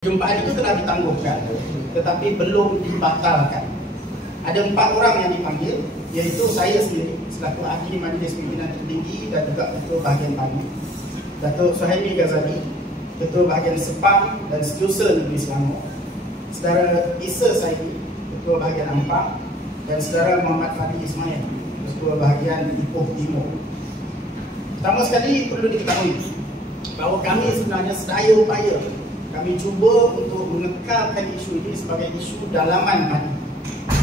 Perjumpaan itu telah ditangguhkan tetapi belum dibatalkan. Ada 4 orang yang dipanggil, iaitu saya sendiri selaku ahli Majlis Pimpinan Tertinggi dan juga Ketua Bahagian Pagi, Datuk Suhaimi Ghazali, Ketua Bahagian Sepang dan Setiausaha Negeri Selangor, Saudara Isa Saidi, Ketua Bahagian Ampang, dan Saudara Muhammad Fadi Ismail, Ketua Bahagian Ipoh Timur. Pertama sekali perlu diketahui bahawa kami sebenarnya sedaya upaya kami cuba untuk mengekalkan isu ini sebagai isu dalaman parti.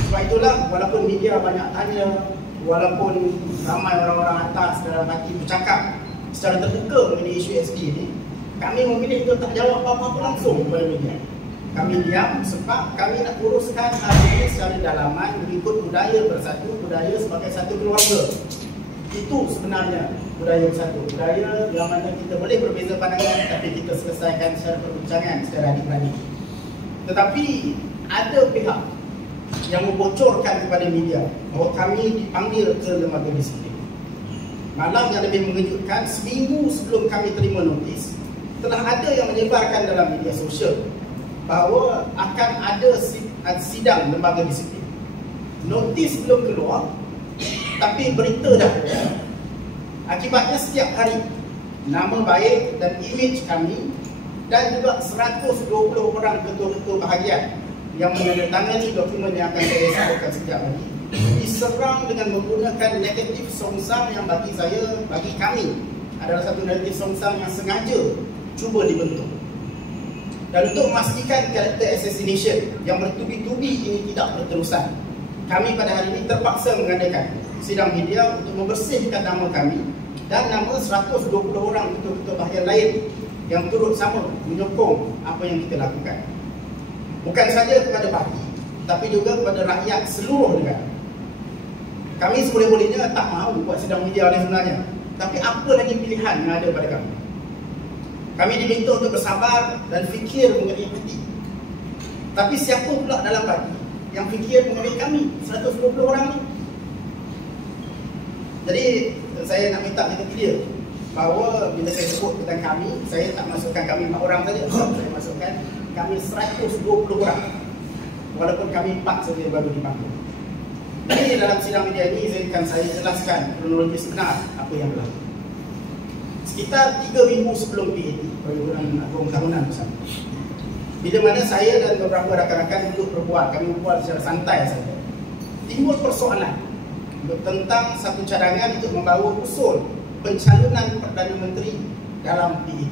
Sebab itulah walaupun media banyak tanya, walaupun ramai orang-orang atas dalam parti bercakap secara terbuka mengenai isu SD ini, kami memilih untuk tak jawab apa-apa langsung kepada media. Kami diam sebab kami nak uruskan hal ini secara dalaman mengikut budaya bersatu, budaya sebagai satu keluarga. Itu sebenarnya budaya bersatu, budaya yang mana kita boleh berbeza pandangan tapi kita selesaikan secara perbincangan secara adik-beradik. Tetapi ada pihak yang membocorkan kepada media bahawa kami dipanggil ke lembaga disiplin. Malah yang lebih mengejutkan, seminggu sebelum kami terima notis, telah ada yang menyebarkan dalam media sosial bahawa akan ada sidang lembaga disiplin. Notis belum keluar tapi berita dah. Akibatnya setiap hari nama baik dan imej kami dan juga 120 orang ketua-ketua bahagian yang menandatangani dokumen yang akan saya sebutkan setiap hari diserang dengan menggunakan negatif songsang yang bagi kami adalah satu negatif songsang yang sengaja cuba dibentuk. Dan untuk memastikan karakter assassination yang bertubi-tubi ini tidak berterusan, kami pada hari ini terpaksa mengadakan sidang media untuk membersihkan nama kami dan nama 120 orang ketua-ketua bahagian lain yang turut sama menyokong apa yang kita lakukan. Bukan saja kepada parti, tapi juga kepada rakyat seluruh negara. Kami seboleh-bolehnya tak mahu buat sidang media ni sebenarnya, tapi apa lagi pilihan yang ada pada kami? Kami diminta untuk bersabar dan fikir mengenai parti. Tapi siapa pula dalam parti yang fikir mengenai kami 120 orang ni? Jadi saya nak minta kita clear bahawa bila saya sebut tentang kami, saya tak masukkan kami 4 orang saja. Saya masukkan kami 120 orang. Walaupun kami 4 saja baru dipanggil. Jadi dalam sidang media ini izinkan saya jelaskan kronologi sebenar apa yang berlaku. Sekitar 3 minggu sebelum PAT, Perhimpunan Agong Tahunan bersama, bila mana saya dan beberapa rakan-rakan duduk berbual, kami berbual secara santai saja, timbul persoalan tentang satu cadangan untuk membawa usul pencalonan Perdana Menteri dalam PAT.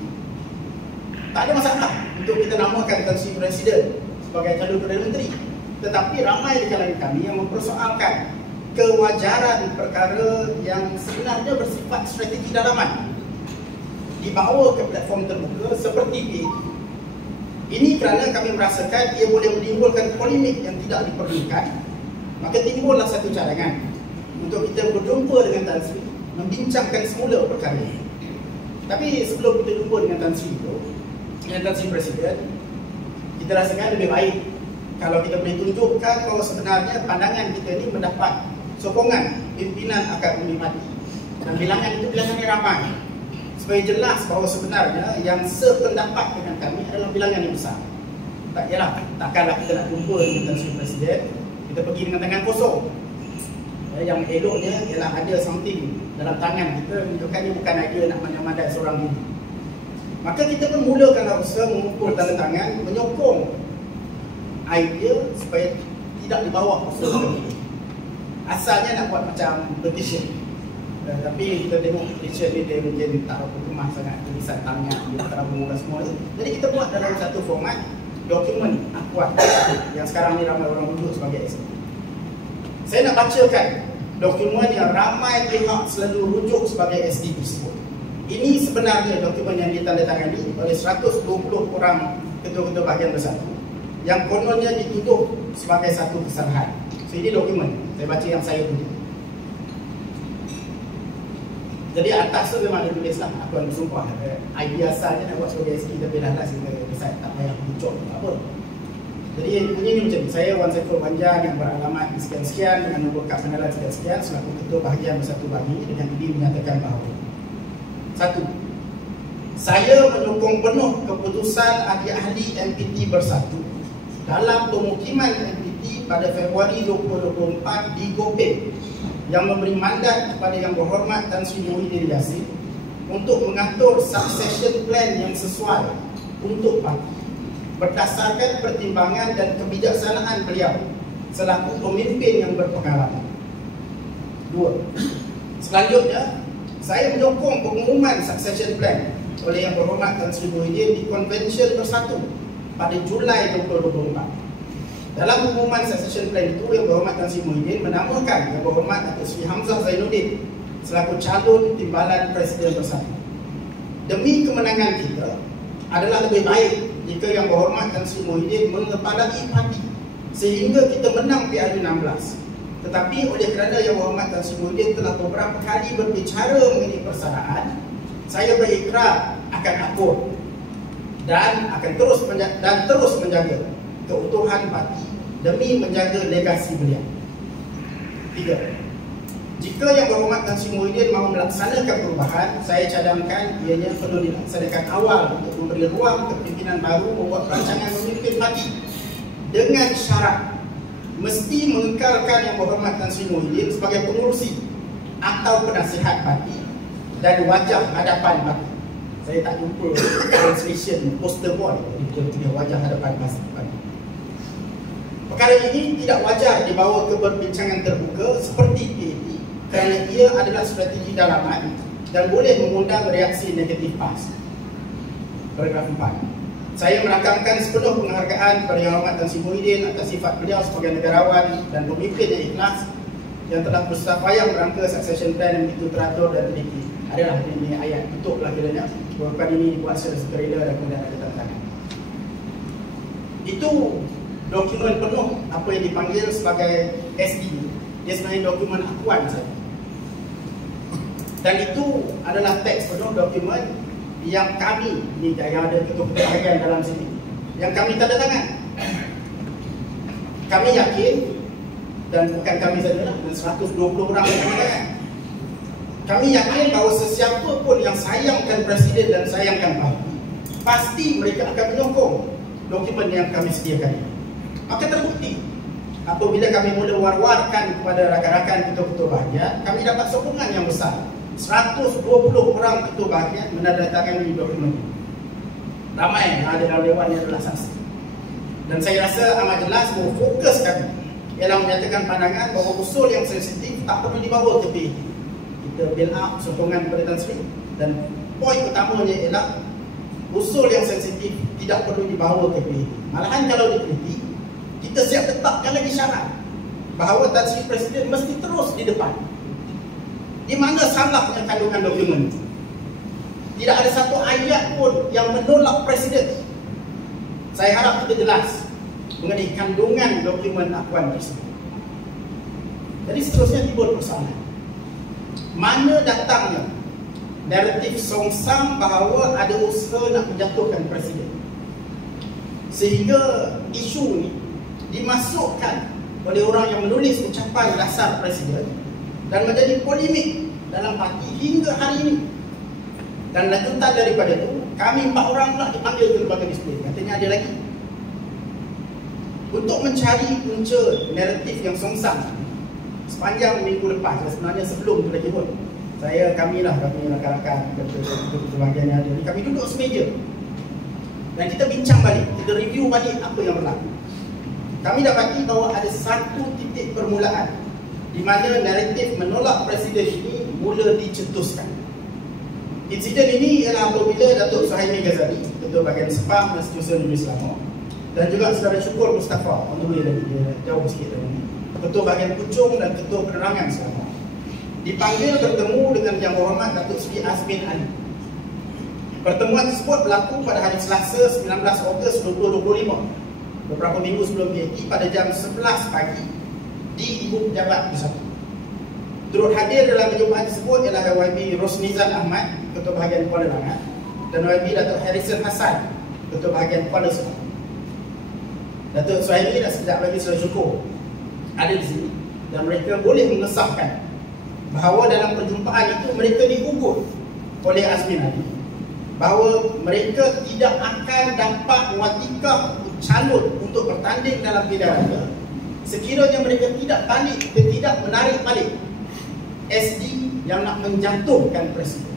Tak ada masalah untuk kita namakan Tan Sri Presiden sebagai calon Perdana Menteri, tetapi ramai di kalangan kami yang mempersoalkan kewajaran perkara yang sebenarnya bersifat strategi dalaman dibawa ke platform terbuka seperti PAT. Ini kerana kami merasakan ia boleh menimbulkan polemik yang tidak diperlukan. Maka timbullah satu cadangan untuk kita berjumpa dengan Tan Sri, membincangkan semula perkara ini. Tapi sebelum kita jumpa dengan Tan Sri itu, dengan Tan Sri Presiden, kita rasakan lebih baik kalau kita boleh tunjukkan bahawa sebenarnya pandangan kita ini mendapat sokongan pimpinan Akademi Parti. Dan bilangan itu bilangan yang ramai, supaya jelas bahawa sebenarnya yang sependapat dengan kami adalah bilangan yang besar. Tak ialah, takkanlah kita nak jumpa dengan Tan Sri Presiden, kita pergi dengan tangan kosong. Yang eloknya ialah ada something dalam tangan kita, menunjukkannya bukan idea nak mandai-mandai seorang diri. Maka kita pun mulakanlah usaha mengumpul tanda tangan, menyokong idea supaya tidak dibawa usul ini. Asalnya nak buat macam petition, tapi kita tengok petition ni dia mungkin tak berapa kemah sangat, tulisan tangan dia terlalu murah semua. Jadi kita buat dalam satu format dokumen akuat yang sekarang ni ramai orang duduk sebagai SD. Saya nak bacakan dokumen yang ramai pihak selalu rujuk sebagai SD tersebut. Ini sebenarnya dokumen yang ditandatangani oleh 120 orang ketua-ketua bahagian bersatu yang kononnya dituduh sebagai satu kesalahan. So ini dokumen, saya baca yang saya tulis. Jadi atas tu memang ada tulislah akuan bersumpah. Idea asalnya nak buat sebagai SD, tapi dah lah saya tak payah rujuk apa. Jadi bunyi macam ni, saya Wan Saiful Banjar yang beralamat sekian-sekian dengan nombor kad pengenalan sekian-sekian selaku ketua bahagian bersatu bagi dengan ini menyatakan bahawa 1. Saya menyokong penuh keputusan ahli-ahli MPT Bersatu dalam pemukiman MPT pada Februari 2024 di Gopeng yang memberi mandat kepada Yang Berhormat Tan Sri Muhyiddin Yassin untuk mengatur succession plan yang sesuai untuk parti berdasarkan pertimbangan dan kebijaksanaan beliau selaku pemimpin yang berpengalaman. 2. Selanjutnya, saya menyokong pengumuman succession plan oleh Yang Berhormat Tan Sri Muhyiddin di Konvensyen Bersatu pada Julai 2024. Dalam pengumuman succession plan itu, Yang Berhormat Tan Sri Muhyiddin menamakan Yang Berhormat Datuk Seri Hamzah Zainuddin selaku calon timbalan Presiden Bersatu. Demi kemenangan kita, adalah lebih baik jika Yang Berhormat Tan Sri Muhyiddin mengepalai parti sehingga kita menang PRU16. Tetapi oleh kerana Yang Berhormat Tan Sri Muhyiddin telah beberapa kali berbicara mengenai persaraan, saya berikrar akan akur dan akan terus menjaga keutuhan parti demi menjaga legasi beliau. 3. Jika Yang Berhormat Tan Sri Muhyiddin mahu melaksanakan perubahan, saya cadangkan ianya perlu dilaksanakan awal untuk memberi ruang ke pimpinan baru membuat rancangan memimpin parti dengan syarat mesti mengekalkan Yang Berhormat Tan Sri Muhyiddin sebagai pengurusi atau penasihat parti dan wajah hadapan parti. Saya tak jumpa translation poster boy dia wajah hadapan parti. Perkara ini tidak wajar dibawa ke perbincangan terbuka seperti PAP kerana ia adalah strategi dalaman dan boleh mengundang reaksi negatif PAS. Paragraf 4. Saya merakamkan sepenuh penghargaan kepada Yang Berhormat Tan Sri Muhyiddin atas sifat beliau sebagai negarawan dan pemimpin yang ikhlas yang telah bersusah payah merangka succession plan yang begitu teratur dan teliti. Adalah ini ayat tutup lah kiranya. Bukan ini dibuat secara sukarela dan kemudian ada tanda tangan. Itu dokumen penuh apa yang dipanggil sebagai SD. Dia sebenarnya dokumen akuan saja. Dan itu adalah teks penuh dokumen yang kami, ini yang ada ketua-ketua bahagian dalam sini, yang kami tanda tangan. Kami yakin, dan bukan kami saja, dan 120 orang yang tanda tangan. Kami yakin bahawa sesiapa pun yang sayangkan Presiden dan sayangkan parti, pasti mereka akan menyokong dokumen yang kami sediakan ini. Maka terbukti apabila kami mula war-warkan kepada rakan-rakan ketua-ketua bahagian, kami dapat sokongan yang besar. 120 orang ketua bahagian menandatangani dokumen ini. Ramai yang ada dalam Dewan yang adalah saksi. Dan saya rasa amat jelas bahawa fokus kami ialah menyatakan pandangan bahawa usul yang sensitif tak perlu dibawa ke PAP. Kita build up sokongan kepada Tan Sri, dan poin utamanya ialah usul yang sensitif tidak perlu dibawa ke PAP. Malahan kalau diteliti, kita siap tetapkan lagi syarat bahawa Tan Sri Presiden mesti terus di depan. Di mana salahnya kandungan dokumen? Tidak ada satu ayat pun yang menolak Presiden. Saya harap kita jelas mengenai kandungan dokumen akuan tersebut. Jadi seterusnya timbul persoalan. Mana datangnya naratif songsang bahawa ada usaha nak menjatuhkan Presiden, sehingga isu ini dimasukkan oleh orang yang menulis ucapan dasar Presiden dan menjadi polemik dalam parti hingga hari ini. Dan lanjutan daripada itu, kami 4 orang pula dipanggil ke lembaga disiplin. Katanya ada lagi. Untuk mencari punca naratif yang songsang sepanjang minggu lepas, sebenarnya sebelum tu lagi pun, kami rakan-rakan ketua bahagian yang ada ni, kami duduk semeja dan kita bincang balik, kita review balik apa yang berlaku. Kami dapati bahawa ada satu titik permulaan di mana naratif menolak Presiden ini mula dicetuskan. Insiden ini ialah apabila Datuk Suhaimi Ghazali, Ketua Bahagian Sepah dan Setiausaha Negeri Selangor, dan juga Saudara Syukur Mustafa, dia jauh sikit dari ini, Ketua Bahagian Puchong dan Ketua Penerangan Selangor, dipanggil bertemu dengan Yang Berhormat Datuk Seri Azmin Ali. Pertemuan tersebut berlaku pada hari Selasa 19 Ogos 2025, beberapa minggu sebelum PAP, pada jam 11 pagi di Ibu Pejabat Bersatu. Turut hadir dalam perjumpaan tersebut ialah YB Rosnizan Ahmad, Ketua Bahagian Kuala Langat, dan YB Datuk Harrison Hassan, Ketua Bahagian Kuala Selangor. Datuk Suhaimi dan sekejap lagi Saudara Syukur ada di sini, dan mereka boleh mengesahkan bahawa dalam perjumpaan itu mereka digugur oleh Azmin Ali bahawa mereka tidak akan dapat watikah calon untuk bertanding dalam pilihan raya sekiranya mereka tidak menarik balik SD yang nak menjatuhkan presiden.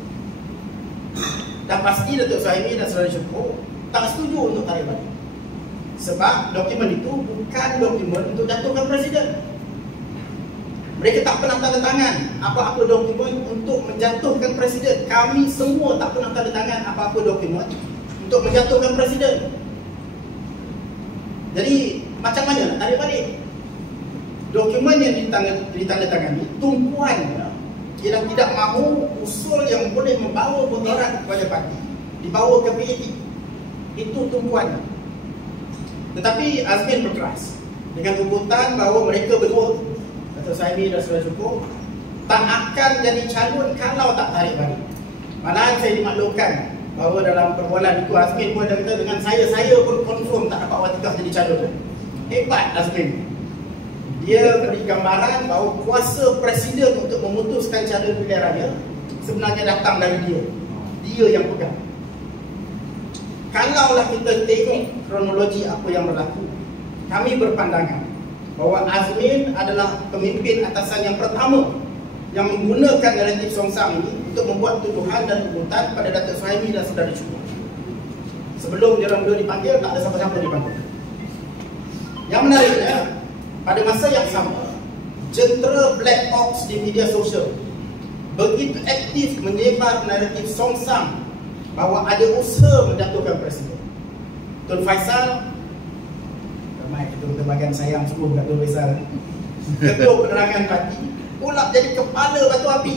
Dan pasti Datuk Suhaimi dan Saudara Syukur tak setuju untuk tarik balik, sebab dokumen itu bukan dokumen untuk jatuhkan presiden. Mereka tak pernah tanda tangan apa-apa dokumen untuk menjatuhkan presiden. Kami semua tak pernah tanda tangan apa-apa dokumen untuk menjatuhkan presiden. Jadi macam mana nak tarik balik? Dokumen yang ditandatangani tumpuannya ialah tidak mahu usul yang boleh membawa mudarat kepada parti dibawa ke PAT. Itu tumpuannya. Tetapi Azmin berkeras dengan tuntutan bahawa mereka berdua, Datuk Suhaimi dan Saudara Syukur, tak akan jadi calon kalau tak tarik balik. Malahan saya dimaklumkan bahawa dalam perbualan itu Azmin pun ada kata dengan saya pun confirm tak dapat watikah jadi calon. Hebat Azmin. Dia beri gambaran bahawa kuasa presiden untuk memutuskan calon pilihan raya sebenarnya datang dari dia. Dia yang pegang. Kalaulah kita tengok kronologi apa yang berlaku, kami berpandangan bahawa Azmin adalah pemimpin atasan yang pertama yang menggunakan naratif songsam ini untuk membuat tuduhan dan tuntutan pada Datuk Suhaimi dan Saudara Syukur. Sebelum dia orang berdua dipanggil, tak ada siapa-siapa dipanggil. Yang menariknya, pada masa yang sama, jentera Black Ops di media sosial begitu aktif menyebar naratif songsam bahawa ada usaha menjatuhkan presiden. Tun Faisal, ramai ketua bahagian sayang semua kat Tun Faisal, ketua penerangan parti, pula jadi kepala batu api.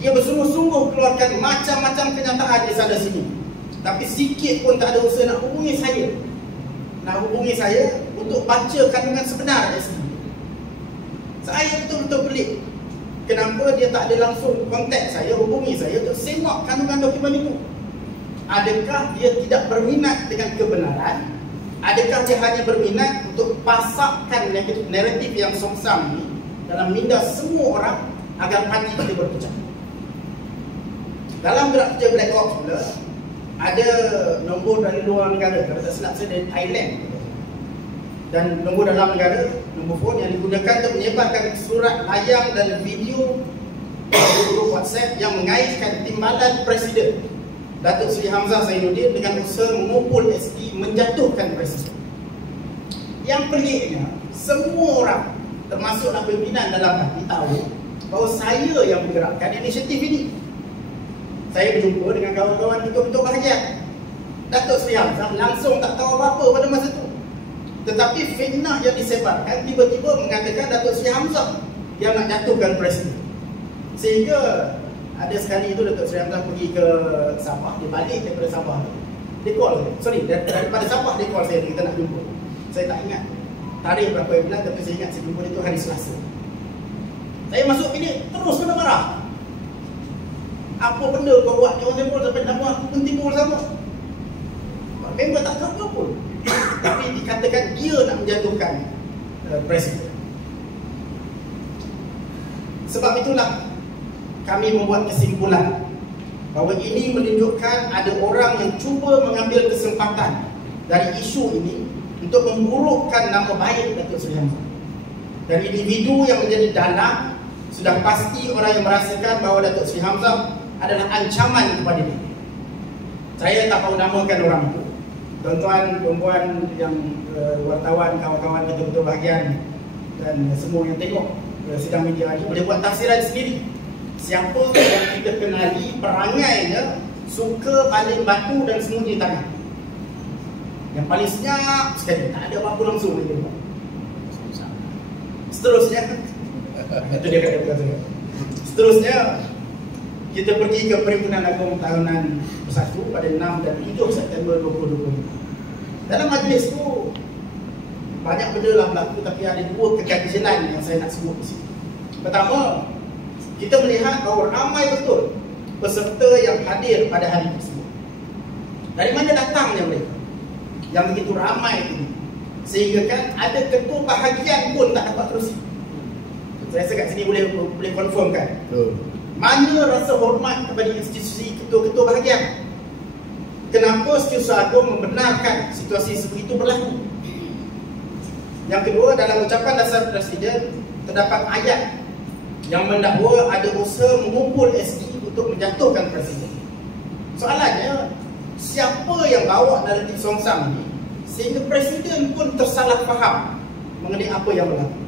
Dia bersungguh-sungguh keluarkan macam-macam kenyataan di sana sini, tapi sikit pun tak ada usaha nak hubungi saya untuk baca kandungan sebenar SD. Saya betul-betul pelik kenapa dia tak ada langsung kontak saya, hubungi saya untuk semak kandungan dokumen itu. Adakah dia tidak berminat dengan kebenaran? Adakah dia hanya berminat untuk pasakkan naratif yang songsam ini dalam minda semua orang agar parti kita berpecah? Dalam gerak kerja Black Ops pula ada nombor dari luar negara, kalau tak silap saya dari Thailand, dan nombor dalam negara, nombor phone yang digunakan untuk menyebarkan surat layang dan video grup WhatsApp yang mengaitkan timbalan Presiden Datuk Seri Hamzah Zainuddin dengan usaha mengumpul SD menjatuhkan Presiden. Yang peliknya, semua orang termasuklah pimpinan dalam parti tahu bahawa saya yang menggerakkan inisiatif ini. Saya berjumpa dengan kawan-kawan ketua-ketua bahagian. Datuk Seri Hamzah langsung tak tahu apa-apa pada masa itu. Tetapi fitnah yang disebarkan tiba-tiba mengatakan Datuk Seri Hamzah yang nak jatuhkan presiden. Sehingga ada sekali itu Datuk Seri Hamzah pergi ke Sabah, dia balik daripada Sabah. Dia call saya. Daripada Sabah dia call saya, kita nak jumpa. Saya tak ingat tarikh berapa bulan, tapi saya ingat saya jumpa dia tu hari Selasa. Saya masuk bilik, terus kena marah. Apa benda kau buat Johor Timur sampai nama aku pun timbul sama? Member tak tahu apa pun. Tapi dikatakan dia nak menjatuhkan presiden. Sebab itulah kami membuat kesimpulan bahawa ini menunjukkan ada orang yang cuba mengambil kesempatan dari isu ini untuk memburukkan nama baik Datuk Seri Hamzah. Dan individu yang menjadi dalang sudah pasti orang yang merasakan bahawa Datuk Seri Hamzah adalah ancaman kepada dia. Saya tak mahu namakan orang itu. Tuan-tuan, perempuan yang wartawan, kawan-kawan ketua-ketua bahagian dan semua yang tengok sidang media ini boleh buat tafsiran sendiri. Siapa yang kita kenali perangainya suka baling batu dan sembunyi tangan. Yang paling senyap sekali, tak ada apa-apa langsung dia buat. Seterusnya itu dia kata bukan saya. Seterusnya kita pergi ke Perhimpunan Agong Tahunan Bersatu pada 6 dan 7 September 2020. Dalam majlis tu banyak benda lah berlaku, tapi ada dua keganjilan yang saya nak sebut di sini. Pertama, kita melihat bahawa ramai betul peserta yang hadir pada hari tersebut. Dari mana datangnya mereka yang begitu ramai ini, sehingga kan ada ketua bahagian pun tak dapat terusi. Saya rasa kat sini boleh confirm kan. Mana rasa hormat kepada institusi ketua-ketua bahagian? Kenapa Setiausaha Agung membenarkan situasi seperti itu berlaku? Yang kedua, dalam ucapan dasar Presiden terdapat ayat yang mendakwa ada usaha mengumpul SD untuk menjatuhkan Presiden. Soalannya, siapa yang bawa naratif songsang ini sehingga Presiden pun tersalah faham mengenai apa yang berlaku?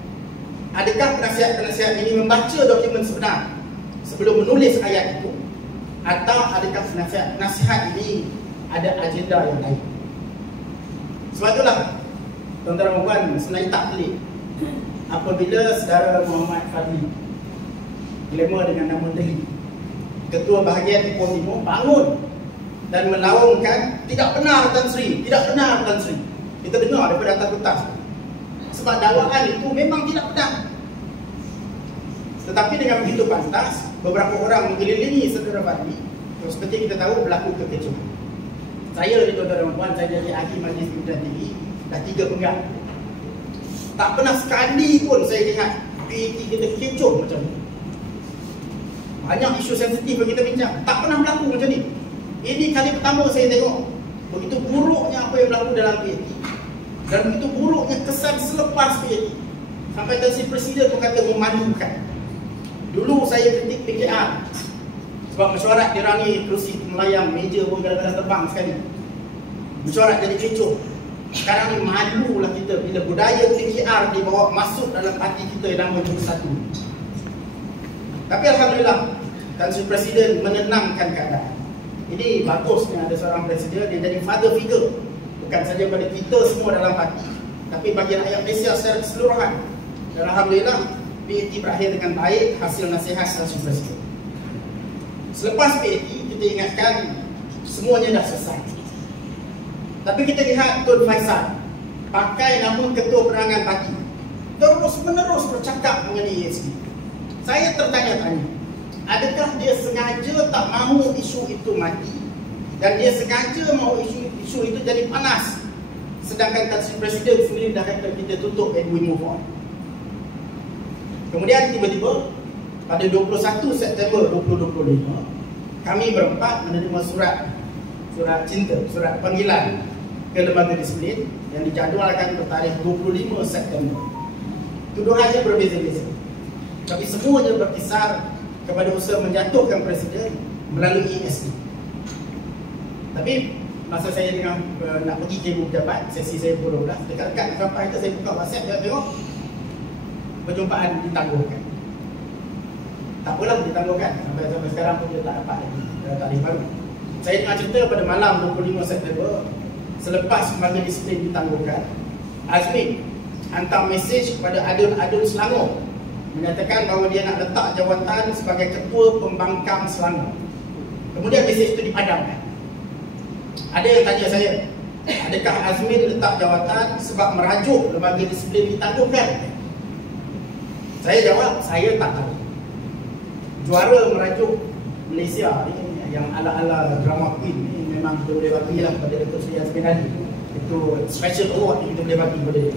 Adakah penasihat-penasihat ini membaca dokumen sebenar sebelum menulis ayat itu, atau adakah nasihat ini ada agenda yang lain? Sebab itulah tuan-tuan dan puan, sebenarnya tak pelik apabila saudara Muhammad Fadli dilema dengan nama Deli, ketua bahagian Ipoh Timur, bangun dan melaungkan tidak benar Tan Sri, tidak benar Tan Sri. Kita dengar daripada atas kertas. Sebab dakwaan itu memang tidak benar. Tetapi dengan begitu pantas, beberapa orang mengelilingi saudara Fadli. Seperti kita tahu, berlaku kekecohan. Saya di tuan-tuan dan puan, saya jadi Hakim Majlis Pimpinan Tinggi dah 3 penggal. Tak pernah sekali pun saya lihat PAT kita kecoh macam ni. Banyak isu sensitif yang kita bincang, tak pernah berlaku macam ni. Ini kali pertama saya tengok begitu buruknya apa yang berlaku dalam PAT, dan begitu buruknya kesan selepas PAT. Sampai Tan Sri Presiden pun kata memalukan. Dulu saya kritik PKR sebab mesyuarat dirangi kerusi melayang, meja pun kadang-kadang terbang sekali. Mesyuarat jadi kecoh. Sekarang ni malulah kita bila budaya PKR dibawa masuk dalam parti kita yang nama Bersatu. Tapi Alhamdulillah, Tan Sri Presiden menenangkan keadaan. Ini bagusnya ada seorang Presiden yang jadi father figure, bukan saja pada kita semua dalam parti, tapi bagi rakyat Malaysia secara keseluruhan. Dan Alhamdulillah, PAT berakhir dengan baik hasil nasihat Tan Sri Presiden. Selepas PAT, kita ingatkan semuanya dah selesai. Tapi kita lihat Tun Faisal pakai nama Ketua Penerangan Parti, terus menerus bercakap mengenai ESG. Saya tertanya-tanya, adakah dia sengaja tak mahu isu itu mati, dan dia sengaja mahu isu itu jadi panas, sedangkan Tan Sri Presiden sendiri dah kata kita tutup and we move on. Kemudian tiba-tiba pada 21 September 2025, kami berempat menerima surat cinta, surat panggilan ke Lembaga Disiplin yang dijadualkan bertarikh 25 September. Tuduhannya berbeza-beza, tapi semuanya berkisar kepada usaha menjatuhkan Presiden melalui ESG. Tapi masa saya tengah nak pergi ke ibu pejabat, sesi saya pukul 12, dekat-dekat sampai itu saya buka WhatsApp, saya tengok perjumpaan ditangguhkan. Tak apalah ditangguhkan, sampai sekarang pun dia tak dapat lagi tarikh baru. Saya dengar cerita pada malam 25 September, selepas Lembaga Disiplin ditangguhkan, Azmin hantar mesej kepada Adun Selangor menyatakan bahawa dia nak letak jawatan sebagai Ketua Pembangkang Selangor. Kemudian mesej itu dipadamkan. Ada yang tanya saya, adakah Azmin letak jawatan sebab merajuk Lembaga Disiplin ditangguhkan? Saya jawab, saya tak tahu. Juara merajuk Malaysia ni yang ala-ala drama queen ni memang kita boleh bagilah kepada Datuk Seri Azmin Ali. Itu special award yang kita boleh bagi kepada dia.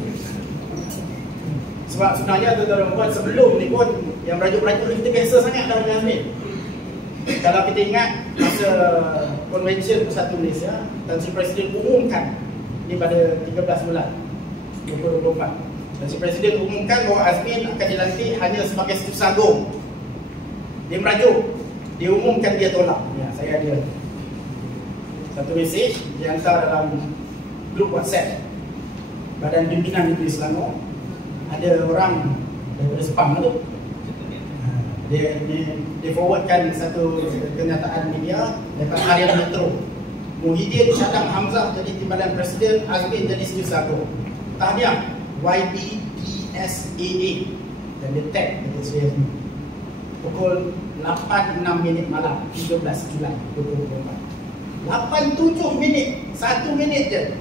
Sebab sebenarnya tuan-tuan dan puan, sebelum ni pun yang merajuk-merajuk ni kita biasa sangat dah dengan Azmin. Kalau kita ingat masa Konvensyen Bersatu Malaysia, Tan Sri Presiden umumkan ni pada 13 bulan 2024. Tan Sri Presiden umumkan bahawa Azmin akan dilantik hanya sebagai Setiausaha Agung. Dia merajuk, dia umumkan dia tolak. Ya, saya ada satu mesej dia hantar dalam grup WhatsApp Badan Pimpinan Negeri Selangor. Ada orang daripada Sepang tu, dia forwardkan satu kenyataan media daripada Harian Metro. Muhyiddin Syadam Hamzah jadi Timbalan Presiden, Azmin jadi Setiausaha Agung. Tahniah YBPSAA, dan dia tag dekat saya ni. Pukul 8.06 malam 13 Julai 2024. 8.7 minit, 1 minit je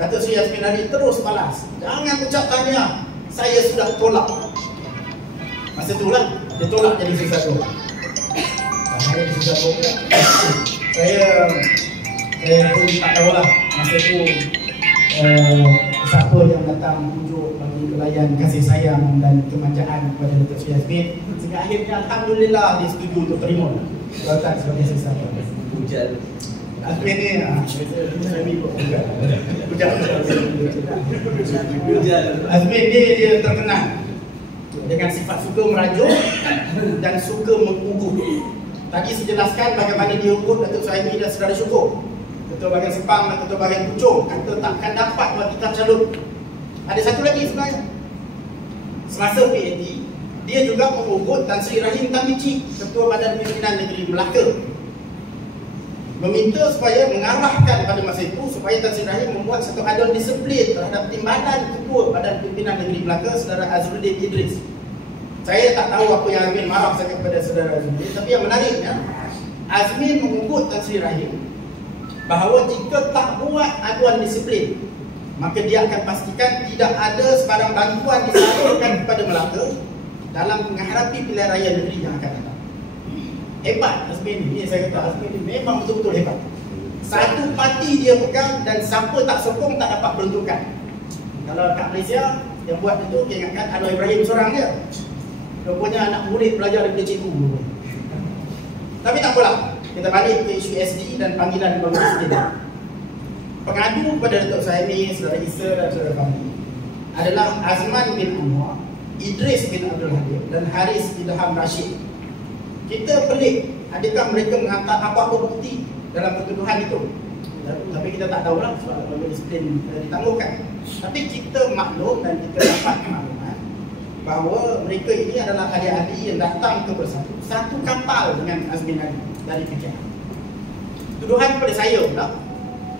Datuk Seri Azmin Ali terus balas, jangan ucap tahniah, saya sudah tolak. Masa tu lah dia tolak jadi Setiausaha Agung. Saya Setiausaha Agung, saya pun tak tahulah masa tu siapa yang datang tunjuk bagi pelayan kasih sayang dan kemanjaan kepada Datuk Seri Azmin, sehingga akhirnya alhamdulillah dia setuju untuk terima jawatan sebagai sesiapa. Hujan Azmin ni Azmin ni dia terkenal dengan sifat suka merajuk dan suka mengugut. Tadi saya jelaskan bagaimana dia ugut Datuk Seri Azmin dan Saudara Syukur, Ketua Bahagian Sepang dan Ketua Bahagian Puchong, kata takkan dapat buat kitab calon. Ada satu lagi sebenarnya, semasa PAD dia juga mengugut Tan Sri Rahim Tamici, Ketua Badan Pimpinan Negeri Melaka, meminta supaya mengarahkan pada masa itu supaya Tan Sri Rahim membuat satu aduan disiplin terhadap Timbalan Ketua Badan Pimpinan Negeri Melaka, Saudara Azruddin Idris. Saya tak tahu apa yang Azmin marah sangat kepada Saudara Azruddin, tapi yang menariknya Azmin mengugut Tan Sri Rahim bahawa jika tak buat aduan disiplin, maka dia akan pastikan tidak ada sebarang bantuan disalurkan kepada Melaka dalam menghadapi pilihan raya negeri yang akan datang. Hebat Azmin ni, saya kata Azmin ni memang betul-betul hebat. Satu parti dia pegang dan siapa tak sokong tak dapat peruntukan. Kalau kat Malaysia yang buat itu, dia ingatkan Anwar Ibrahim seorang dia. Rupanya anak murid belajar daripada cikgu. Tapi tak apalah, kita balik ke isu SD dan panggilan Bangun Presiden. Pengadu kepada Datuk Suhaimi, Saudara Isa dan Saudara Fahmi adalah Azman bin Anwar, Idris bin Abdul Halim dan Haris Ilham Rashid. Kita pelik, adakah mereka menghantar apa-apa bukti dalam pertuduhan itu? Tapi kita tak tahulah sebab bagi disiplin ditangguhkan. Tapi kita maklum dan kita dapat maklumat bahawa mereka ini adalah ahli-ahli yang datang ke Bersatu, satu kapal dengan Azmin Ali dari PKR. Tuduhan kepada saya pula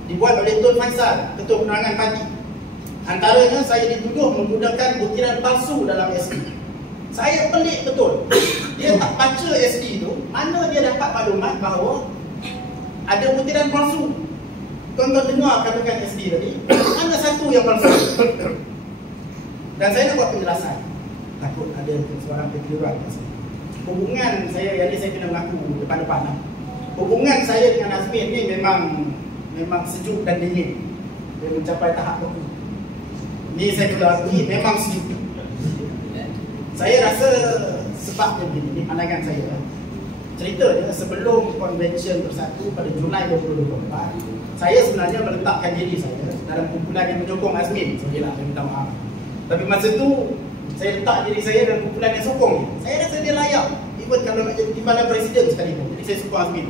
dibuat oleh Tun Faisal, Ketua Penerangan Parti. Antaranya saya dituduh menggunakan butiran palsu dalam SD. Saya pelik betul. Dia tak baca SD tu, mana dia dapat maklumat bahawa ada butiran palsu. Tuan-tuan dengar katakan SD tadi, mana satu yang palsu? Dan saya nak buat penjelasan, takut ada seorang kekeliruan. Hubungan saya, yang ni saya kena mengaku depan-depan. Hubungan saya dengan Azmin ni memang sejuk dan dingin. Dia mencapai tahap beku. Ni saya kena akui memang sejuk. Saya rasa sebab dia begini, ni pandangan saya. Ceritanya sebelum konvensyen Bersatu pada Julai 2024, saya sebenarnya meletakkan diri saya dalam kumpulan yang menyokong Azmin. Sorry lah, saya minta maaf. Tapi masa tu saya letak diri saya dalam kumpulan yang sokong dia. Saya rasa dia layak, even kalau nak jadi timbalan presiden sekalipun. Jadi saya sokong Azmin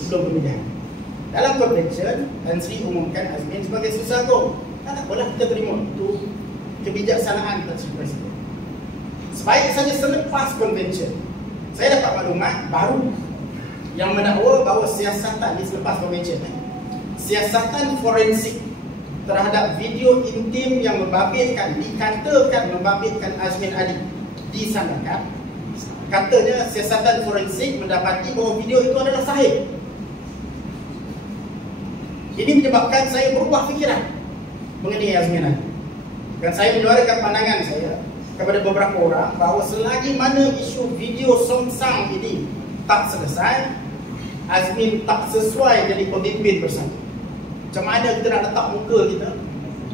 sebelum pemilihan. Dalam konvensyen, Tan Sri umumkan Azmin sebagai susah agung. Tak apalah, kita terima. Itu kebijaksanaan Tan Sri Presiden. Sebaik saja selepas konvensyen, saya dapat maklumat baru yang mendakwa bahawa siasatan ni selepas konvensyen, siasatan forensik terhadap video intim yang dikatakan membabitkan Azmin Ali disandarkan. Katanya siasatan forensik mendapati bahawa video itu adalah sahih. Ini menyebabkan saya berubah fikiran mengenai Azmin Ali. Dan saya menyuarakan pandangan saya kepada beberapa orang bahawa selagi mana isu video songsang ini tak selesai, Azmin tak sesuai jadi pemimpin Bersatu. Macam mana kita nak letak muka kita?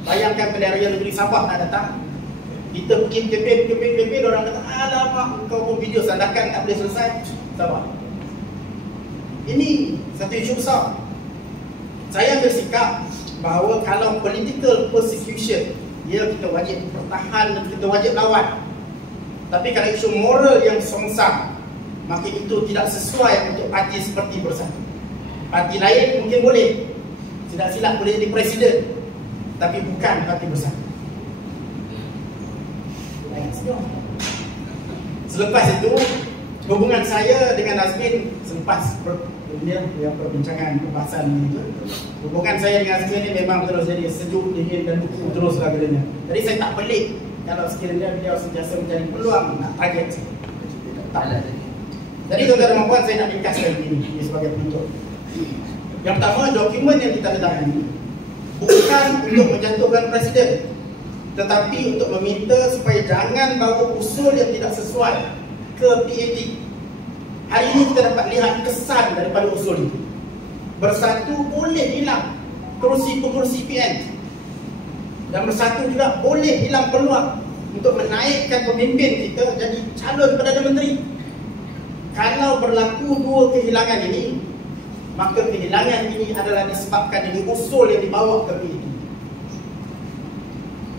Bayangkan pilihan raya negeri Sabah nak datang, kita pergi kempen, orang kata alamak kau pun video sandakan tak boleh selesai. Sabah, ini satu isu besar. Saya bersikap bahawa kalau political persecution, ya kita wajib bertahan dan kita wajib lawan. Tapi kalau isu moral yang songsang, maka itu tidak sesuai untuk parti seperti Bersatu. Parti lain mungkin boleh, tidak silap boleh jadi presiden, tapi bukan parti Bersatu. Selepas itu, hubungan saya dengan Azmin selepas perbincangan pembahasan itu, hubungan saya dengan Azmin ini memang terus jadi sejuk, dingin dan beku terus laginya. Jadi saya tak pelik kalau sekiranya beliau sentiasa mencari peluang nak target saya. Tak. Jadi tuan-tuan dan puan, saya nak ringkaskan ini sebagai penutup. Yang pertama, dokumen yang ditandatangani bukan untuk menjatuhkan presiden, tetapi untuk meminta supaya jangan bawa usul yang tidak sesuai ke PAT. Hari ini kita dapat lihat kesan daripada usul itu. Bersatu boleh hilang kerusi-pengurusi PN. Dan bersatu juga boleh hilang peluang untuk menaikkan pemimpin kita jadi calon Perdana Menteri. Kalau berlaku dua kehilangan ini, maka kehilangan ini adalah disebabkan dari usul yang dibawa ke PAP.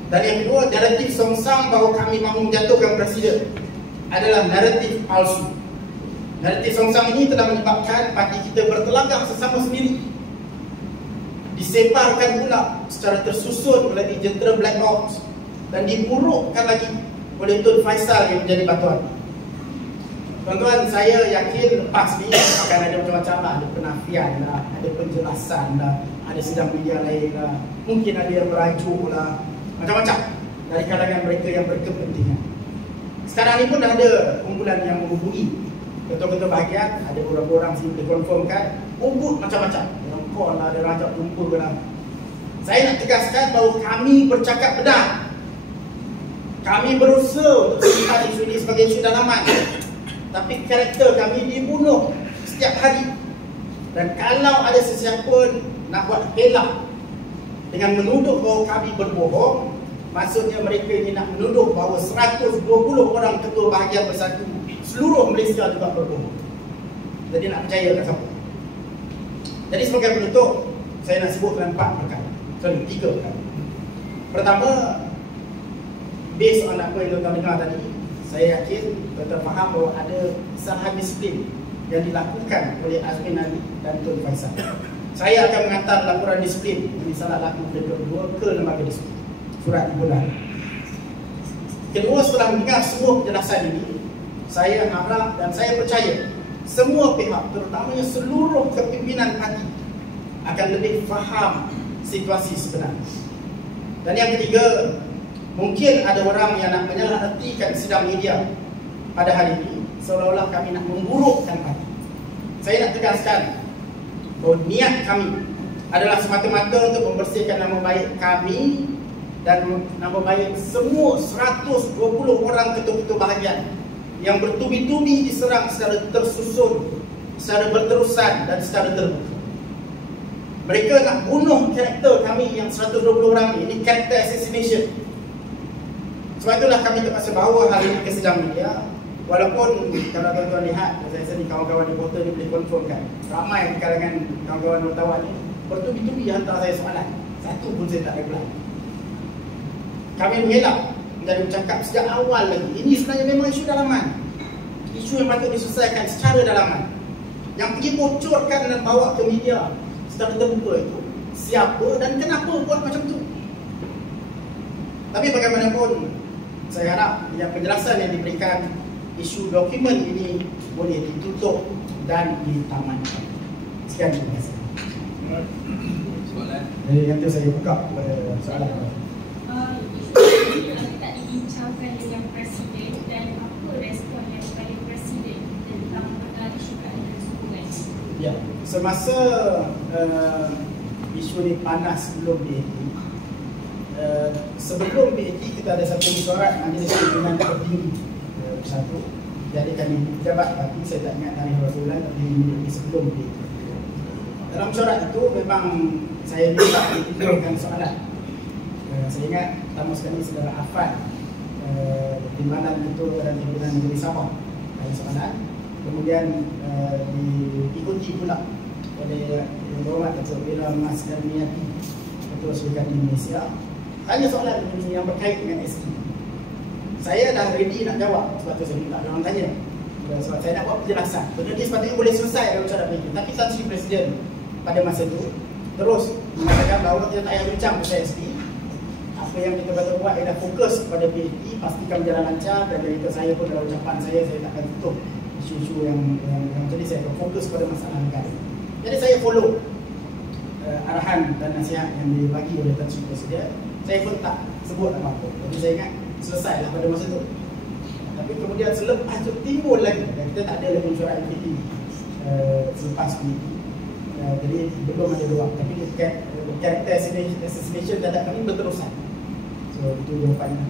Dan yang kedua, naratif songsang bahawa kami mahu menjatuhkan presiden adalah naratif palsu. Naratif songsang ini telah menyebabkan parti kita bertelagak sesama sendiri, disebarkan pula secara tersusun oleh jentera Black Ops dan diburukkan lagi oleh Tun Faisal yang menjadi batuan. Tuan-tuan, saya yakin lepas ni akan ada macam-macam lah. Ada penafian lah, ada penjelasan lah, ada sidang media lain lah, mungkin ada yang merajuk lah, macam-macam dari kalangan mereka yang berkepentingan. Sekarang ni pun dah ada kumpulan yang menghubungi ketua-ketua bahagian, ada orang-orang sini boleh confirmkan, umbut macam-macam, ada call lah, ada rajak kumpul lah. Saya nak tegaskan bahawa kami bercakap benar. Kami berusaha untuk melihat isu ini sebagai isu dalaman, tapi karakter kami dibunuh setiap hari. Dan kalau ada sesiapa nak buat helah dengan menuduh bahawa kami berbohong, maksudnya mereka ini nak menuduh bahawa 120 orang ketua bahagian bersatu seluruh Malaysia juga berbohong. Jadi nak percaya tak siapa? Jadi sebagai penutup, saya nak sebutkan 3 perkara. Pertama, based on apa yang tuan-tuan dengar tadi, saya yakin tuan-tuan faham bahawa ada kesalahan disiplin yang dilakukan oleh Azmin Ali dan Tun Faisal. Saya akan menghantar laporan disiplin yang disalah laku kedua ke lembaga disiplin. Surat dibulan. Kedua, setelah mendengar semua penjelasan ini, saya harap dan saya percaya semua pihak, terutamanya seluruh kepimpinan parti, akan lebih faham situasi sebenar. Dan yang ketiga, mungkin ada orang yang nak menyalahartikan sidang media pada hari ini seolah-olah kami nak memburukkan parti. Saya nak tegaskan bahawa niat kami adalah semata-mata untuk membersihkan nama baik kami dan nama baik semua 120 orang ketua-ketua bahagian yang bertubi-tubi diserang secara tersusun, secara berterusan dan secara terbuka. Mereka nak bunuh karakter kami yang 120 orang ini karakter assassination. Sebab itulah kami terpaksa bawa hari ini ke sidang media. Walaupun kalau tuan-tuan lihat, saya rasa ni kawan-kawan reporter ni boleh confirmkan, ramai di kalangan kawan-kawan wartawan ni bertubi-tubi hantar saya soalan. Satu pun saya tak reply. Kami mengelak dan bercakap sejak awal lagi, ini sebenarnya memang isu dalaman, isu yang patut diselesaikan secara dalaman. Yang pergi bocorkan dan bawa ke media secara terbuka itu siapa dan kenapa buat macam tu. Tapi bagaimanapun, saya harap yang penjelasan yang diberikan, isu dokumen ini boleh ditutup dan ditamatkan. Sekian, terima kasih. Soalan? Jadi yang tu saya buka kepada soalan. Isu ini tak dibincangkan dengan Presiden dan apa respon daripada Presiden tentang isu keadilan sumbangan? Ya, semasa isu ini panas sebelum BAT, sebelum BAT kita ada satu mesyuarat Majlis Pimpinan Tertinggi Bersatu. Jadi kami jabat, tapi saya tak ingat tarikh berapa bulan, tapi sebelum BAT. Dalam mesyuarat itu memang saya minta dipikirkan soalan. Saya ingat pertama sekali saudara Afan, Timbalan Ketua dan Pimpinan Negeri Sabah, ada soalan. Kemudian diikuti pula oleh Yang Berhormat Datuk Bila Mas Darmiyati, Ketua Syarikat Indonesia, tanya soalan yang berkait dengan SK. Saya dah ready nak jawab, sebab tu saya minta orang tanya. Sebab saya nak buat penjelasan. Benda ni sepatutnya boleh selesai dalam cara begini. Tapi Tan Sri Presiden pada masa itu terus mengatakan bahawa kita tak payah bincang pasal SK. Apa yang kita patut buat ialah fokus kepada BAT, pastikan berjalan lancar. Dan dari itu saya pun dalam ucapan saya tak akan tutup isu-isu yang macam ni. Saya akan fokus pada masalah negara. Jadi saya follow arahan dan nasihat yang dibagi oleh Tan Sri Presiden. Saya pun tak sebut apa-apa. Jadi saya ingat selesailah pada masa itu. Tapi kemudian selepas itu timbul lagi, dan kita tak ada lagi mesyuarat MPT selepas ini. Jadi belum ada ruang. Tapi karakter assassination terhadap kami berterusan. So itu jawapannya.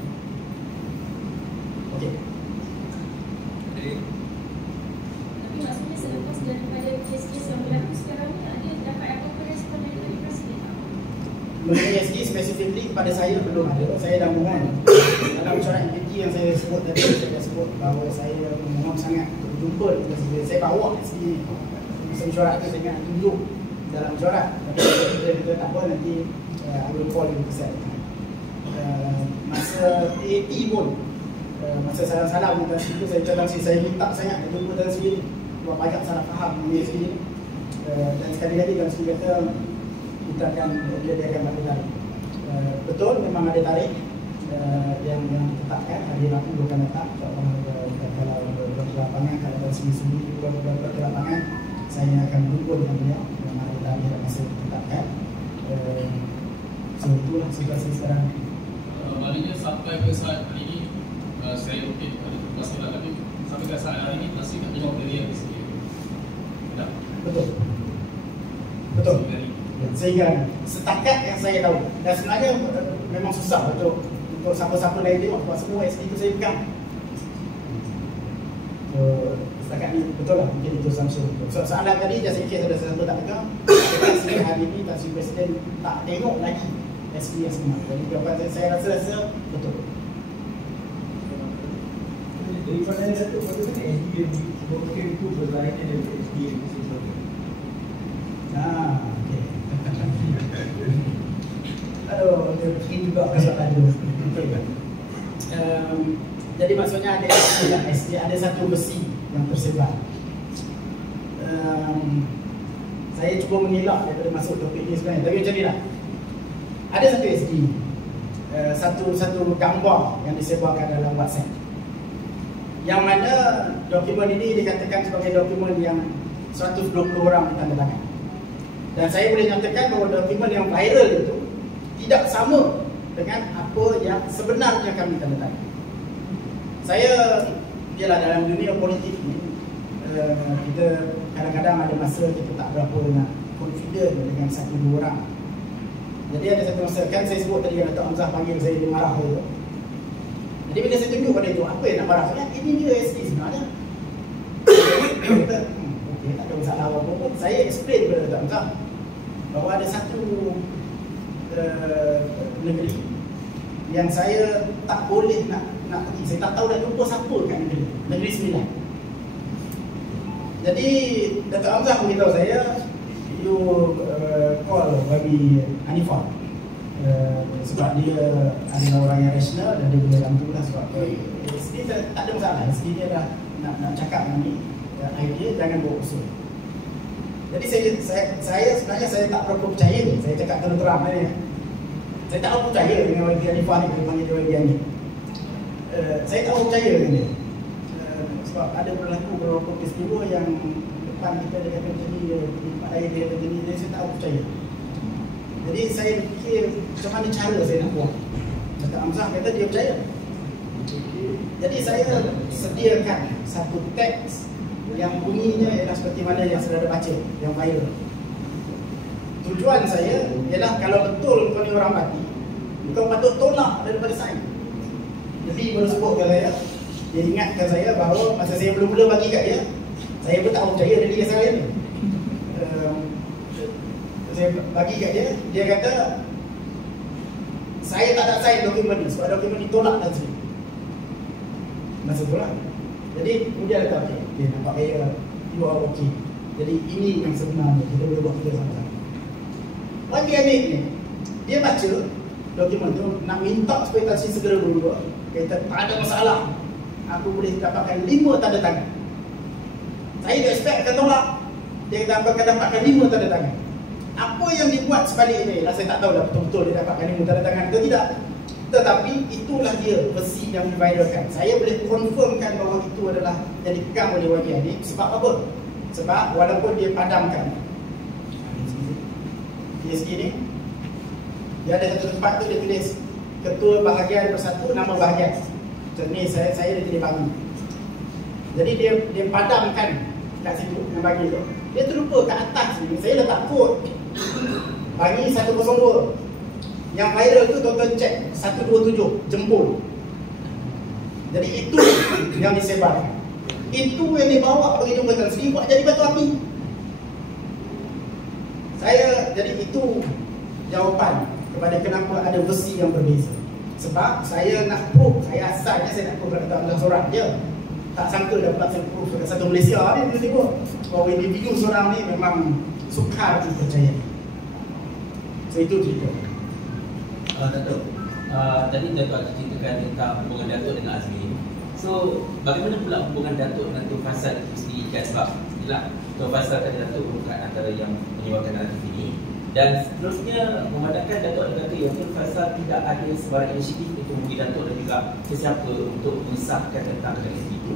Okey. Tapi maksudnya selepas daripada kes-kes yang berlaku sekarang ni, ada dapat apa-apa respon daripada Presiden? Mengenai SK specifically kepada saya belum ada. Saya dah mohon dalam syarat MPT yang saya sebut tadi, saya dah sebut bahawa saya memohon sangat untuk berjumpa dengan presiden. Saya bawa SG mesyuarat tu, saya ingat tunjuk dalam mesyuarat. Tapi kita tak apa, nanti I will call you to masa PAP pun, masa salam-salam dengan Tan Sri tu, saya cakap saya minta sangat berjumpa Tan Sri, sebab banyak salah faham mengenai Tan Sri. Dan sekali lagi Tan Sri kata kita akan, dia akan bantu tarik. Betul, memang ada tarik yang ditetapkan hari Rabu bukan datang. Kalau berada lapangan, kalau Tan Sri sendiri berada lapangan, saya akan berjumpa dengan beliau yang ada tarik yang masih ditetapkan. So itulah situasi sekarang. Maknanya sampai ke saat hari ini, saya mungkin ada masalah, tapi sampai ke saat hari ini masih tak jawab dari yang disini. Tak? Betul. Betul. Sehingga setakat yang saya tahu, dan sebenarnya memang susah untuk siapa-siapa lain tengok, sebab semua SD itu saya pegang. So, setakat ni betul lah, mungkin itu Samsul. Soalan tadi, just in case ada sesuatu tak pegang, hari ini Tan Sri Presiden tak tengok lagi SD yang sebenar. Jadi jawapan saya rasa betul. Daripada Datuk, bagaimana SDM mungkin itu berlainan dengan SDM itu sebenarnya? Okay. Aduh, dia fikir juga persoalan tu. Jadi maksudnya ada satu besi yang tersebar. Saya cuba mengelak daripada masuk topik ni sebenarnya, tapi macam ni lah. Ada satu SD, satu gambar yang disebarkan dalam WhatsApp, yang mana dokumen ini dikatakan sebagai dokumen yang 120 orang ditandatangan. Dan saya boleh nyatakan bahawa dokumen yang viral itu tidak sama dengan apa yang sebenarnya kami tandatangan. Saya, ialah dalam dunia politik ni, kita kadang-kadang ada masa kita tak berapa nak confident dengan satu dua orang. Jadi ada satu masa, kan saya sebut tadi yang Datuk Hamzah panggil saya, dia marah tu. Jadi bila saya tunjuk pada itu, apa yang nak marah? Ini dia SD sebenarnya. Dia kata, okey, tak ada masalah apa-apa pun. Saya explain kepada Datuk Hamzah bahawa ada satu negeri yang saya tak boleh nak pergi. Saya tak tahu nak jumpa siapa kat negeri Sembilan. Jadi Datuk Hamzah beritahu saya, you call bagi Hanifah, sebab dia adalah orang yang rasional dan dia boleh bantu lah, sebab dia tak ada masalah. Dia dah nak cakap dengan ni, idea jangan bawa usul. Jadi saya sebenarnya saya tak berapa percaya ni. Saya cakap terang-terang ni, saya tak percaya dengan Wadi Hanifah ni, dia panggil dia Wadi Hanif. Saya tak percaya dengan dia, sebab ada berlaku beberapa peristiwa yang depan kita dia kata macam ni, tempat lain dia kata macam ni, saya tak percaya. Jadi saya fikir macam mana cara saya nak buat. Datuk Hamzah kata dia percaya. Jadi saya sediakan satu teks yang bunyinya ialah seperti mana yang saudara baca, yang viral. Tujuan saya ialah kalau betul kau ni orang mati, kau patut tolak daripada saya. Jadi baru sebut ke saya, dia ingatkan saya bahawa masa saya mula-mula bagi kat dia, saya pun tak percaya dari saya ni. Saya bagi kat dia, dia kata saya tak nak sign dokumen ni sebab dokumen ni tolak Tan Sri. Masa tu lah. Jadi kemudian kata okey, dia nampak saya you are okay. Jadi ini yang sebenarnya kita boleh buat kita sama-sama. Bagi Hanif ni, dia baca dokumen tu nak minta supaya Tan Sri segera berubah. Dia kata tak ada masalah, aku boleh dapatkan 5 tanda tangan. Saya tak expect akan tolak. Dia kata aku akan dapatkan 5 tanda tangan. Apa yang dibuat sebalik ini, saya tak tahu lah betul-betul dia dapatkan 5 tanda tangan atau tidak. Tetapi itulah dia versi yang diviralkan. Saya boleh confirmkan bahawa itu adalah yang dipegang oleh Wadi Hanif. Sebab apa? Sebab walaupun dia padamkan PSG ni, dia ada satu tempat tu dia tulis Ketua Bahagian Bersatu, nama bahagian. Macam ni saya dia tulis bagi. Jadi dia padamkan kat situ yang bagi tu. Dia terlupa kat atas ni, saya letak kod bagi 102. Yang viral tu tonton cek 127 jempol. Jadi itu yang disebarkan. Itu yang dibawa pergi jumpa Tan Sri buat jadi batu api. Jadi itu jawapan kepada kenapa ada versi yang berbeza. Sebab saya nak proof, asalnya saya nak proof kat Datuk Abdullah seorang je. Tak sangka dapat saya proof kat satu Malaysia ni tiba-tiba bahawa individu seorang ni memang sukar dipercayai. So itu cerita. Datuk, tadi Datuk ada ceritakan tentang hubungan Datuk dengan Azmin. So bagaimana pula hubungan Datuk dengan Tun Faisal itu sendiri kan? Sebab inilah Tun Faisal kata Datuk merupakan antara yang menyebabkan naratif ini. Dan seterusnya memandangkan Datuk ada kata yang Tun Faisal tidak ada sebarang inisiatif untuk menghubungi Datuk dan juga sesiapa untuk mengesahkan tentang KSP itu.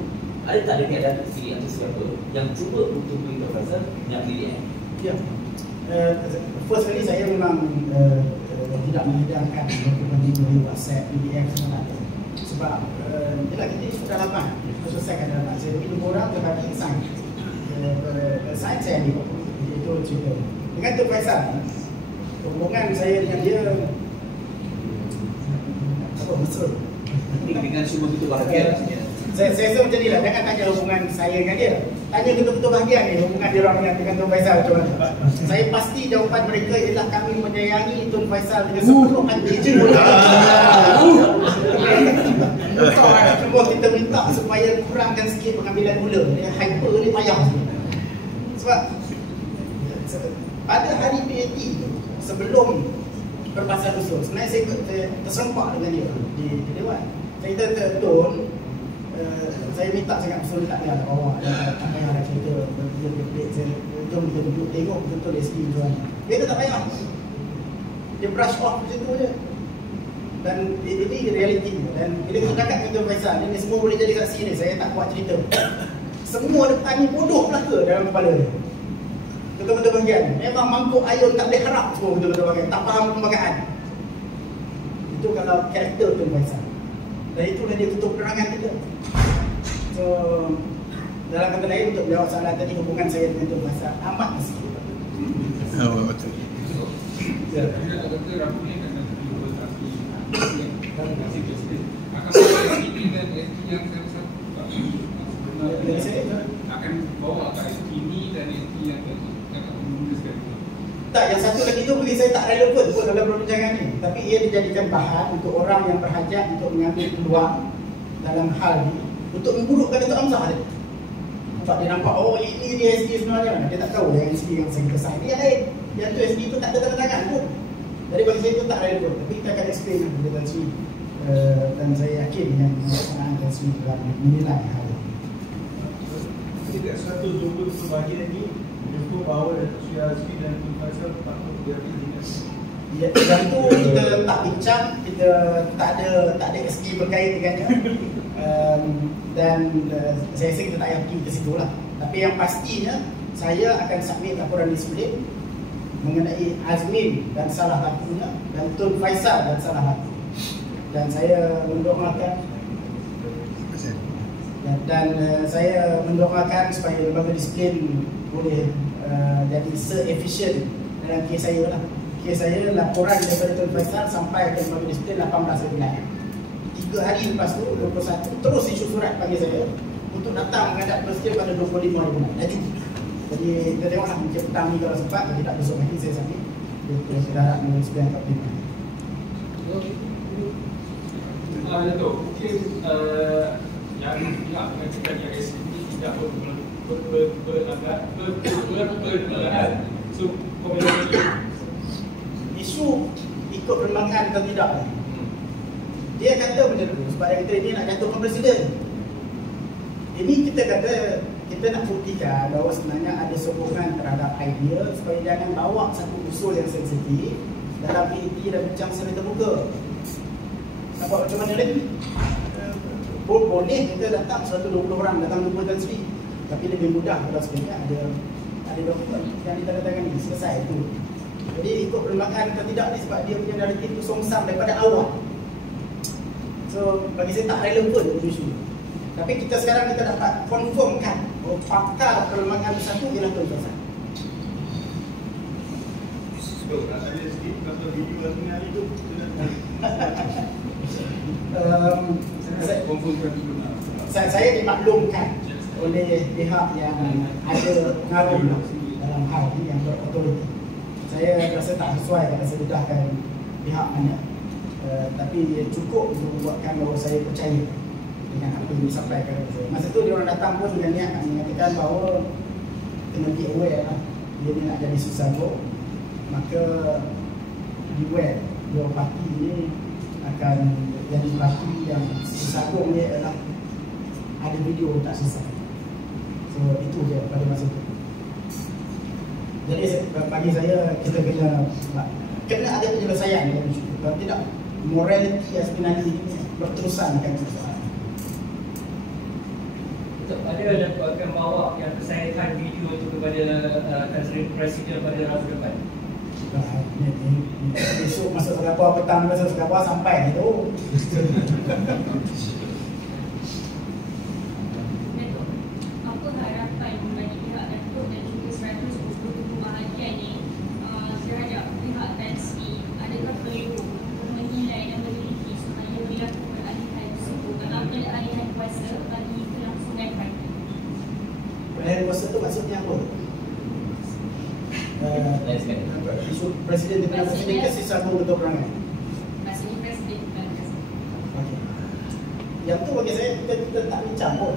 Ada tak ada pihak Datuk sendiri atau siapa yang cuba untuk menghubungi Tun Faisal yang pilih? Ya. First kali saya memang tidak menghidangkan dokumen di WhatsApp, PDF semua tak ada. Sebab yelah kita sudah lama selesaikan dalam saya bagi 2 orang terbagi sign. Sign saya ni itu cerita. Dengan Tun Faisal, hubungan saya dengan dia apa mesra. Dengan semua itu bahagia. Saya rasa macam ni lah, jangan tanya hubungan saya dengan dia. Tanya betul-betul bahagia ni hubungan dia orang dengan Tun Faisal macam mana. Saya pasti jawapan mereka ialah kami menyayangi Tun Faisal dengan sepenuh hati je. Cuma kita minta supaya kurangkan sikit pengambilan gula. Dia hyper ni payah. Sebab pada hari PAT sebelum perbahasan usul, sebenarnya saya terserempak dengan dia di Dewan. Saya kata Tun, saya minta sangat usul tak payah bawa apa yang ada cerita jom kita duduk tengok betul SK tuan. Dia kata tak payah. Dia brush off macam tu je. Dan ini realiti. Dan bila kita cakap dengan Tun Faisal, ini semua boleh jadi saksi ni. Saya tak buat cerita. Semua depan ni bodoh belaka dalam kepala dia. Betul-betul bahagian. Memang mangkuk ayun tak boleh harap semua betul-betul bahagian. Tak faham perlembagaan. Itu kalau karakter Tun Faisal. Dan itulah dia tutup penerangan kita. So, dalam kata lain untuk menjawab soalan tadi, hubungan saya dengan Tun Faisal amat masih. Oh, betul. Ya, ada kata ramai kan ada dua tapi yang masih presiden. Akan SK dan SK yang saya rasa akan bawa ke SK ni dan SK yang akan menuliskan. Tak, yang satu lagi tu bagi saya tak relevan pun dalam perbincangan ni. Tapi ia dijadikan bahan untuk orang yang berhajat untuk mengambil peluang dalam hal ni untuk memburukkan Datuk Hamzah dia. Sebab dia nampak, oh ini dia SK sebenarnya. Dia tak tahu yang SK yang saya kesan. Dia lain. Yang tu SK tu tak ada tanda tangan pun. Jadi bagi saya tu tak relevan. Tapi kita akan explain kepada Tan Sri. Dan saya yakin dengan pelaksanaan Tan Sri dalam menilai hal ini. Tidak satu jumpa sebahagian ini menyokong bahawa Datuk Sri Azmi dan Tun Faisal patut berhati dengan. Ya, yang tu kita tak bincang, kita tak ada SK berkait dengannya. Dan saya rasa kita tak payah pergi ke situ lah. Tapi yang pastinya saya akan submit laporan disiplin mengenai Azmin dan salah lakunya dan Tun Faisal dan salah laku. Dan saya mendoakan saya mendoakan supaya lembaga disiplin boleh jadi se-efisien dalam kes saya lah. Kes saya laporan daripada Tun Faisal sampai ke lembaga disiplin 18 bulan. 3 hari lepas tu 21 terus isu surat panggil saya untuk datang menghadap presiden pada 25 hari bulan. Jadi kita tengoklah mungkin petang ni kalau sempat, kalau tidak besok lagi saya sambil kita harap menulis sebiang tak terima. Datuk, mungkin yang pihak mengatakan yang SK ini tidak berlangganan. So, komentar isu ikut perlembagaan atau tidak, dia kata macam tu sebab dia nak jatuhkan presiden. Ini kita kata kita nak buktikan bahawa sebenarnya ada sokongan terhadap idea supaya jangan bawa satu usul yang sensitif dalam PAT dan bincang secara terbuka. Nampak macam mana lagi? Boleh kita datang 120 orang datang jumpa Tan Sri, tapi lebih mudah kalau sebenarnya ada dokumen yang ditandatangani selesai itu. Jadi ikut perlembagaan atau tidak ni sebab dia punya naratif tu songsam daripada awal. So bagi saya tak relevan isu. Tapi kita sekarang kita dapat confirmkan bahawa fakta perlembagaan bersatu ialah Tun Faisal. Ada sikit kata video hari itu. Saya dimaklumkan oleh pihak yang ada pengaruh dalam hal ini yang berautoriti. Saya rasa tak sesuai kalau saya dedahkan pihak mana. Tapi cukup untuk membuatkan bahawa saya percaya dengan apa yang disampaikan kepada saya. Masa tu dia orang datang pun dengan niat nak mengatakan bahawa kena be aware lah, dia ni nak jadi susah, maka beware, your parti ni akan jadi parti yang susah dia adalah ada video tak susah. So itu je pada masa tu. Jadi bagi saya kita kena ada penyelesaian dalam isu. Kalau tidak, morality yang sebenarnya ini berterusan akan persoalan. Ada dan akan bawa yang kesayangan video itu kepada Presiden pada rabu depan. Besok masuk Singapura, petang masuk Singapura sampai itu. Apa harapan bagi pihak Datuk dan juga 120 bahagian ni terhadap pihak PSP? Adakah perlu menilai dan meneliti supaya dilakukan peralihan tersebut dalam peralihan kuasa bagi kelangsungan parti? Peralihan kuasa tu maksudnya apa? Isu Presiden dengan Presiden kasih sambung untuk perangai. Maksudnya Presiden bukan Presiden. Okay. Yang tu bagi saya kita tak bincang pun.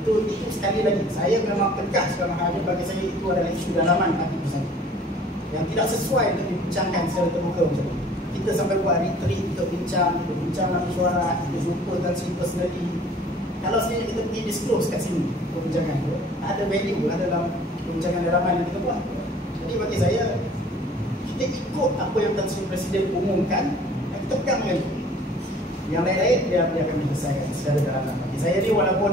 Itu sekali lagi saya memang tegas dalam hal ini. Bagi saya itu adalah isu dalaman parti saya yang tidak sesuai untuk dibincangkan secara terbuka macam ni. Kita sampai buat retreat untuk bincang dalam suara, kita jumpa dan cerita sendiri. Kalau sebenarnya kita pergi disclose kat sini perbincangan tu, ada value dalam perbincangan dalaman yang kita buat. Jadi bagi saya, kita ikut apa yang Tan Sri Presiden umumkan dan kita pegang dengan itu. Yang lain-lain dia akan diselesaikan secara dalam. Bagi saya ni walaupun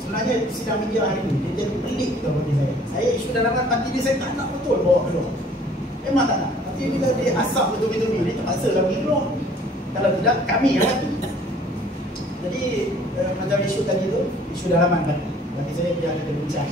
sebenarnya sidang media hari ini dia jadi pelik tu bagi saya. Saya isu dalaman parti dia saya tak nak betul bawa keluar. Memang tak nak. Tapi bila dia asap betul-betul ni, dia terpaksa lah pergi keluar. Kalau tidak, kami yang mati. Jadi macam isu tadi tu, isu dalaman parti. Bagi saya dia akan bincang.